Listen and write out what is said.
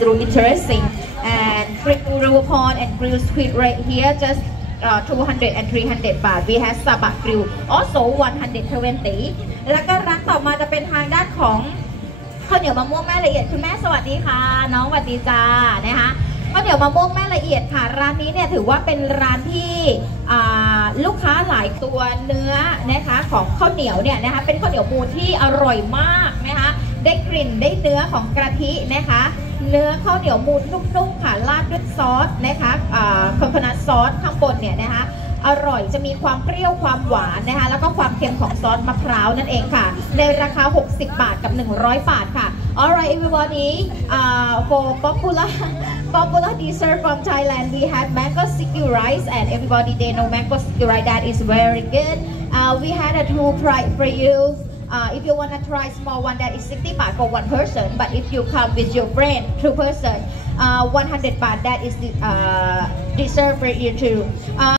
really interesting. And grilled river prawn and grilled squid right here just 200 and 300 baht. We have sabak grill also 120. แล้วก็ร้านต่อมาจะเป็นทางด้านของข้าวเหนียวมะม่วงแม่ละเอียดคุณแม่สวัสดีค่ะน้องสวัสดีจ้านะคะข้าวเหนียวมะม่วงแม่ละเอียดค่ะร้านนี้เนี่ยถือว่าเป็นร้านที่ลูกค้าหลายตัวเนื้อนะคะของข้าวเหนียวเนี่ยนะคะเป็นข้าวเหนียวมูนที่อร่อยมากนะคะได้กลิ่นได้เนื้อของกะทินะคะเนื้อข้าวเหนียวมูนนุ่มๆค่ะราดด้วยซอสนะคะโคโคนัทซอสข้างบนเนี่ยนะคะอร่อยจะมีความเปรี้ยวความหวานนะคะแล้วก็ความเค็มของซอสมะพร้าวนั่นเองค่ะในราคา60 บาทกับ100 บาทค่ะ Alright everybody for popular dessert from Thailand we have mango sticky rice and everybody they know mango sticky rice that is very good we had a two price for you if you want to try small one that is 60 baht for one person but if you come with your friend 2 person 100 baht that is dessert for you too